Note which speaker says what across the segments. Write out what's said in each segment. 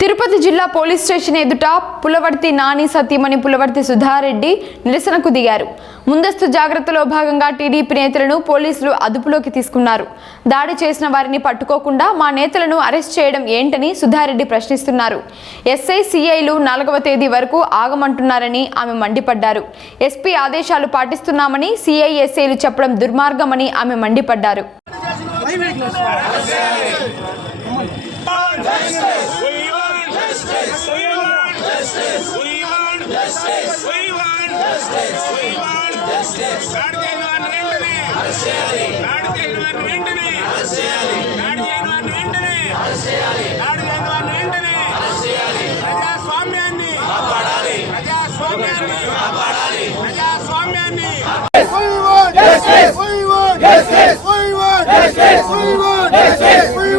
Speaker 1: తిరుపతి జిల్లా police station ఎదుట పులవర్తి నాని సతీమణి పులవర్తి సుధారెడ్డి నిరసనకు దిగారు. ముందస్తు జాగ్రత్తలో భాగంగా టీడీపీ నేతలను పోలీసులు అదుపులోకి తీసుకున్నారు. దాడి చేసిన వారిని పట్టుకోకుండా మా నేతలను అరెస్ట్ చేయడం ఏంటని సుధారెడ్డి ప్రశ్నిస్తున్నారు. ఎస్ఐ సిఐలు నాలుగవ తేదీ వరకు ఆగమంటున్నారని ఆమె మండిపడ్డారు. ఎస్పీ ఆదేశాలు పాటిస్తున్నామని సిఐ ఎస్ఐలు చెప్పడం దుర్మార్గమని ఆమె మండిపడ్డారు.
Speaker 2: We want justice. We want justice. దాడి చేయని వారిని వెంటనే. దాడి చేయని వారిని వెంటనే. దాడి చేయని వారిని వెంటనే. దాడి చేయని వారిని వెంటనే అరెస్ట్ చేయాలి. ప్రజాస్వామ్యాన్ని కాపాడాలి. ప్రజాస్వామ్యాన్ని కాపాడాలి. ప్రజాస్వామ్యాన్ని
Speaker 3: We want justice. We want justice. We want justice. We want justice. We want justice.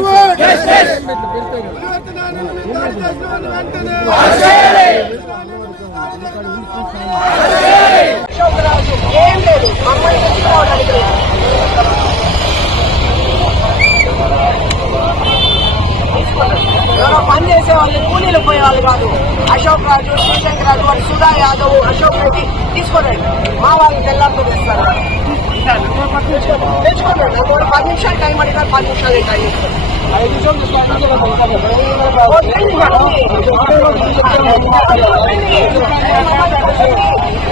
Speaker 4: వాళ్ళు కాదు. అశోక్ రాజు శివశంకర్ రాజు వాడు సుధా యాదవ్ అశోక్ రెడ్డి తీసుకోరండి మా వాళ్ళు తెల్లారితో తెస్తారు. తెచ్చుకోండి. నాకు ఒక పది నిమిషాలు టైం అడిగారు పది నిమిషాలు టైం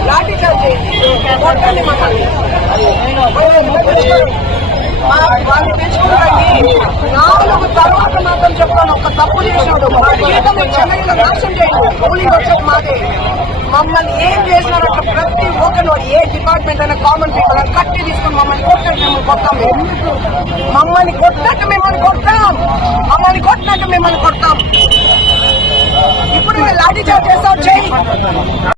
Speaker 4: లాఠీ చార్జ్ చేయండి వాళ్ళు తెచ్చుకోవడానికి నాలుగు తర్వాత మాత్రం చెప్తాను ఒక తప్పు చెన్నైలో నాశనం చేయండి పోలింగ్ వచ్చేది మాదే మమ్మల్ని ఏం చేసినారంటే ప్రతి ఒక్కరు ఏ డిపార్ట్మెంట్ అయినా కామన్ పీపుల్ అని కట్టి తీసుకుని మమ్మల్ని కొట్టండి మేము కొట్టాం మమ్మల్ని కొట్టినట్టు మిమ్మల్ని కొట్టాం మమ్మల్ని కొట్టినట్టు మిమ్మల్ని కొట్టాం ఇప్పుడు లాఠీ చార్జ్ చేస్తావు చేయి.